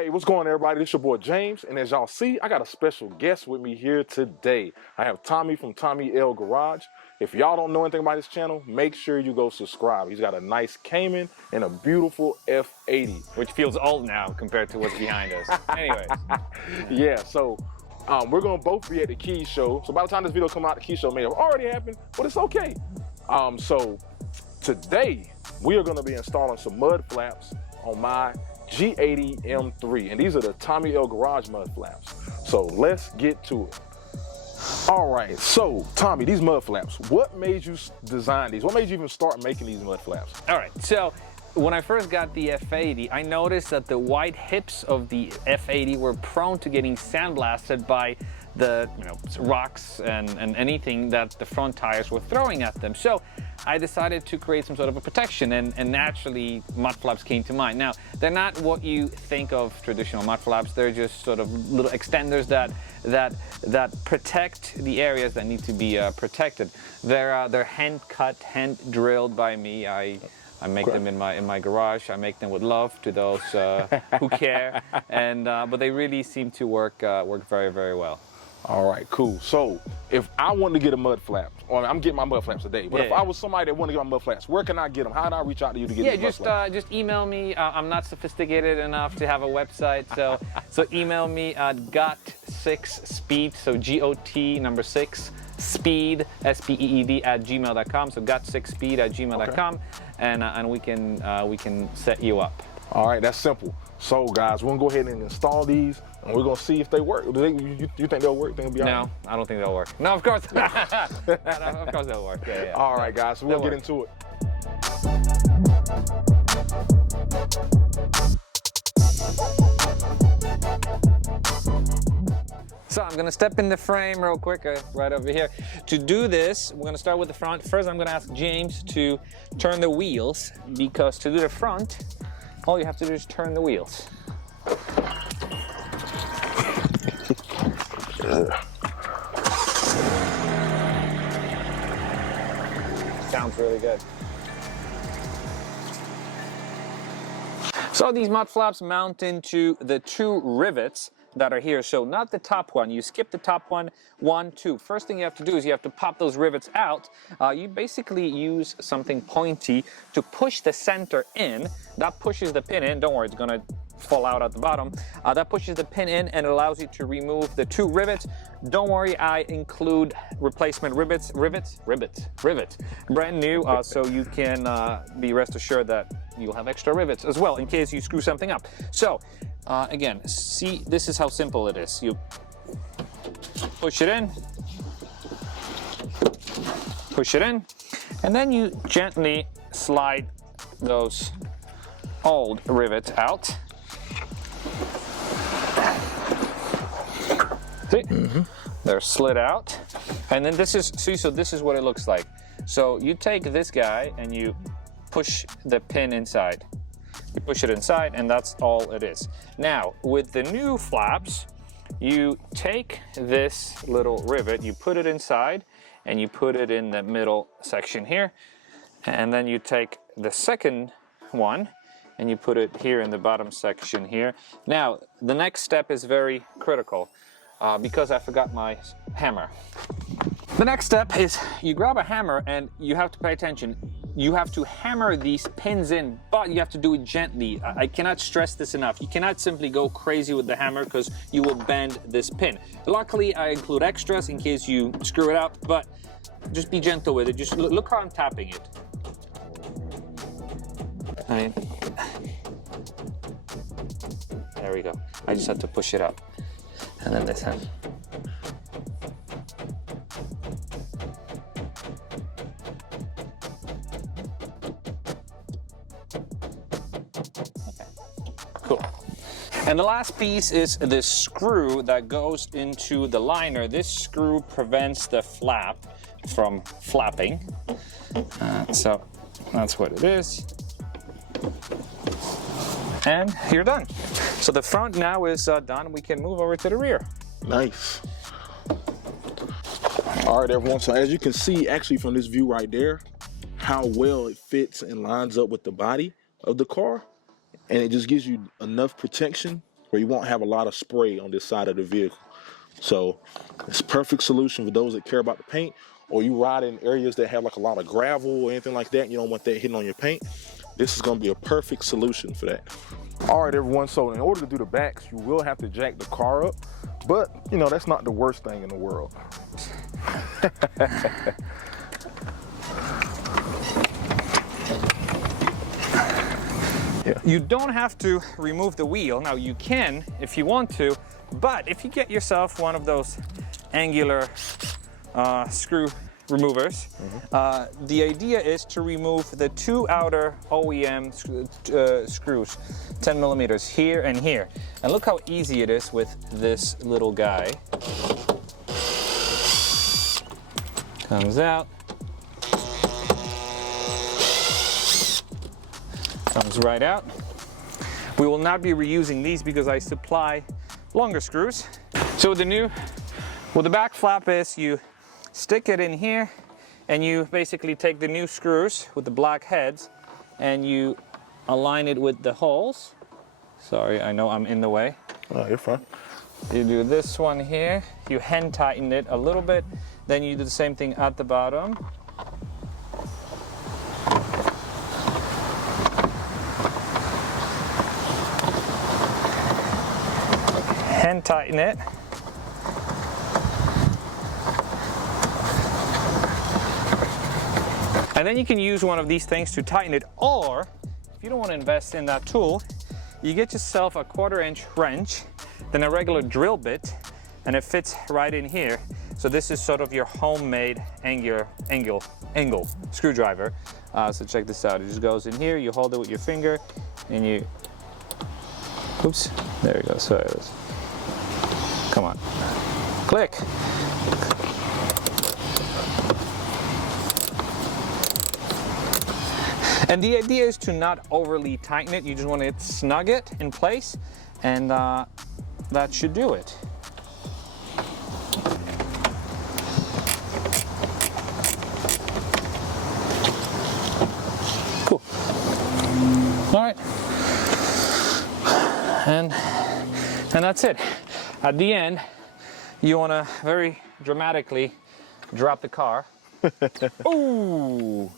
Hey, what's going on, everybody? This your boy James, and as y'all see, I got a special guest with me here today. I have Tommy from Tommy L Garage. If y'all don't know anything about this channel, make sure you go subscribe. He's got a nice Canon and a beautiful F80. Which feels old now compared to what's behind us. Anyways. Yeah, so we're gonna both be at the Keys show. So by the time this video comes out, the Keys show may have already happened, but it's okay. So today, we are gonna be installing some mud flaps on my G80 M3, and these are the Tommy L Garage mud flaps. So let's get to it. All right, so Tommy, these mud flaps, what made you design these? What made you even start making these mud flaps? All right, so when I first got the F80, I noticed that the wide hips of the F80 were prone to getting sandblasted by the rocks and anything that the front tires were throwing at them. So I decided to create some sort of a protection, and naturally mud flaps came to mind. Now, they're not what you think of traditional mud flaps. They're just sort of little extenders that protect the areas that need to be protected. They're hand cut, hand drilled by me. I make them in my garage. I make them with love to those who care, and but they really seem to work very, very well. All right, cool. So if I wanted to get a mud flap, or I'm getting my mud flaps today, but if I was somebody that wanted to get my mud flaps, where can I get them? How do I reach out to you to get these mud flaps? Just email me. I'm not sophisticated enough to have a website, so email me at got6speed, so GOT number 6 speed SPEED at gmail.com. So got6speed at gmail.com, and we can set you up. All right, that's simple. So guys, we're gonna go ahead and install these, and we're gonna see if they work. You think they'll work? Think they'll be all right? No, I don't think they'll work. No, of course. Of course they'll work. Yeah. All right, guys, so we'll get into it. So I'm gonna step in the frame real quick, right over here. To do this, we're gonna start with the front. First, I'm gonna ask James to turn the wheels, because to do the front, all you have to do is turn the wheels. Sounds really good. So these mud flaps mount into the 2 rivets that are here. So not the top one. You skip the top one, 1, 2. First thing you have to do is you have to pop those rivets out. You basically use something pointy to push the center in. That pushes the pin in. Don't worry, it's gonna fall out at the bottom. That pushes the pin in and allows you to remove the 2 rivets. Don't worry, I include replacement rivets, brand new, so you can be rest assured that you'll have extra rivets as well in case you screw something up. So again, see, this is how simple it is. You push it in, and then you gently slide those old rivets out. See? They're slid out, and then this is, see, so this is what it looks like. So you take this guy and you push the pin inside. You push it inside, and that's all it is. Now, with the new flaps, you take this little rivet, you put it inside, and you put it in the middle section here, and then you take the second one, and you put it here in the bottom section here. Now, the next step is very critical, because I forgot my hammer. The next step is you grab a hammer, and you have to pay attention. You have to hammer these pins in, but you have to do it gently. I cannot stress this enough. You cannot simply go crazy with the hammer, because you will bend this pin. Luckily, I include extras in case you screw it up, but just be gentle with it. Just look how I'm tapping it. There we go. I just had to push it up. And then this hand. Cool. And the last piece is this screw that goes into the liner. This screw prevents the flap from flapping. So that's what it is. And you're done. So the front now is done. We can move over to the rear. Nice. All right, everyone. So as you can see, actually from this view right there, how well it fits and lines up with the body of the car. And it just gives you enough protection where you won't have a lot of spray on this side of the vehicle. So it's a perfect solution for those that care about the paint, or you ride in areas that have like a lot of gravel or anything like that, and you don't want that hitting on your paint. This is gonna be a perfect solution for that. All right, everyone, so in order to do the backs, you will have to jack the car up, but you know, that's not the worst thing in the world. Yeah. You don't have to remove the wheel. Now you can if you want to, but if you get yourself one of those angular screw removers, the idea is to remove the two outer OEM screws, 10 millimeters here and here. And look how easy it is with this little guy. Comes out. Comes right out. We will not be reusing these because I supply longer screws. So what the back flap is, you stick it in here and you basically take the new screws with the black heads and you align it with the holes. Sorry, I know I'm in the way. Oh, you're fine. You do this one here, you hand tighten it a little bit, then you do the same thing at the bottom. Hand tighten it. And then you can use one of these things to tighten it, or if you don't want to invest in that tool, you get yourself a 1/4 inch wrench, then a regular drill bit, and it fits right in here. So this is sort of your homemade angle screwdriver. So check this out. It just goes in here, you hold it with your finger, and you, oops, there you go. Sorry. Come on, click. And the idea is to not overly tighten it. You just want to snug it in place, and that should do it. Cool. All right. And that's it. At the end, you want to very dramatically drop the car. Ooh.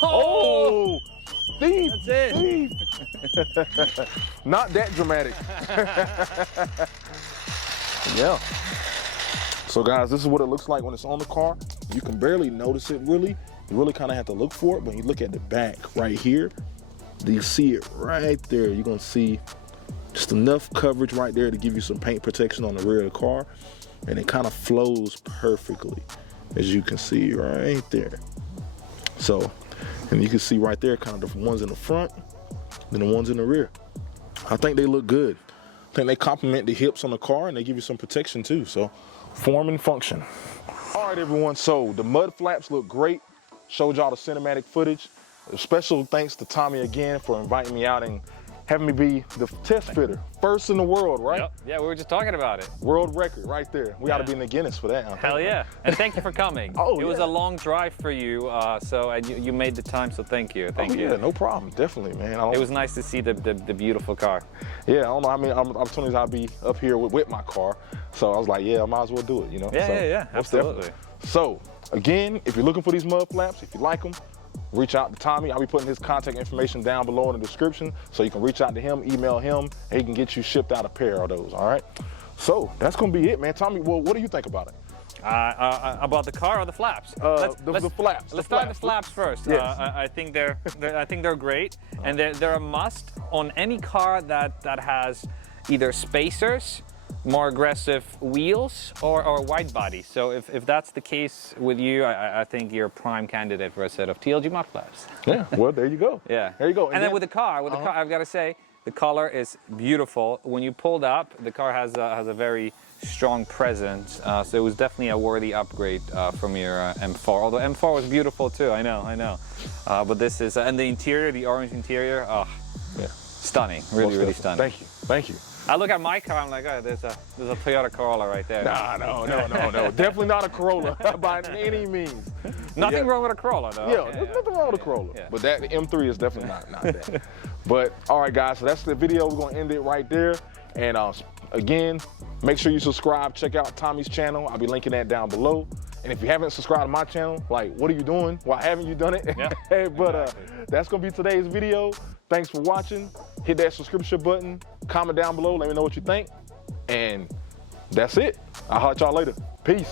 Oh, thief! That's it. Thief. Not that dramatic. Yeah. So guys, this is what it looks like when it's on the car. You can barely notice it really. You really kind of have to look for it. But when you look at the back right here, do you see it right there? You're gonna see just enough coverage right there to give you some paint protection on the rear of the car. And it kind of flows perfectly, as you can see right there. So, and you can see right there kind of the ones in the front and the ones in the rear. I think they look good. I think they complement the hips on the car and they give you some protection too. So, form and function. All right, everyone, so the mud flaps look great. Showed y'all the cinematic footage. A special thanks to Tommy again for inviting me out and having me be the test fitter. First in the world, right? Yep. Yeah, we were just talking about it. World record right there. We ought to be in the Guinness for that. Hell yeah. And thank you for coming. Oh, it was a long drive for you, so you made the time, so thank you. Thank you. Yeah, no problem. Definitely, man. It was nice to see the beautiful car. Yeah, I don't know. I mean, opportunities I'll be up here with my car. So I was like, yeah, I might as well do it, you know? Yeah, so, yeah, absolutely. So, again, if you're looking for these mud flaps, if you like them, reach out to Tommy. I'll be putting his contact information down below in the description, so you can reach out to him, email him, and he can get you shipped out a pair of those, all right? So that's gonna be it, man. Tommy, well, what do you think about it? About the car or the flaps? The flaps. Let's start the flaps first. Yes. I think they're great, and they're a must on any car that has either spacers, more aggressive wheels, or wide body. So if that's the case with you, I think you're a prime candidate for a set of TLG Mud Flaps. Yeah, well, there you go. Yeah. There you go. And then with the car, I've got to say, the color is beautiful. When you pulled up, the car has a very strong presence. So it was definitely a worthy upgrade from your M4. Although M4 was beautiful too, I know. But this is, and the interior, the orange interior, oh. Yeah. stunning, really stunning. Thank you, thank you. I look at my car, I'm like, oh, there's a Toyota Corolla right there. Nah, no. Definitely not a Corolla by any means. Nothing wrong with a Corolla, though. Yeah, there's nothing wrong with a Corolla. Yeah. But that M3 is definitely not that. But all right, guys, so that's the video. We're gonna end it right there. And again, make sure you subscribe. Check out Tommy's channel. I'll be linking that down below. And if you haven't subscribed to my channel, like, what are you doing? Why haven't you done it? Yeah, But that's gonna be today's video. Thanks for watching. Hit that subscription button. Comment down below. Let me know what you think. And that's it. I'll holler at y'all later. Peace.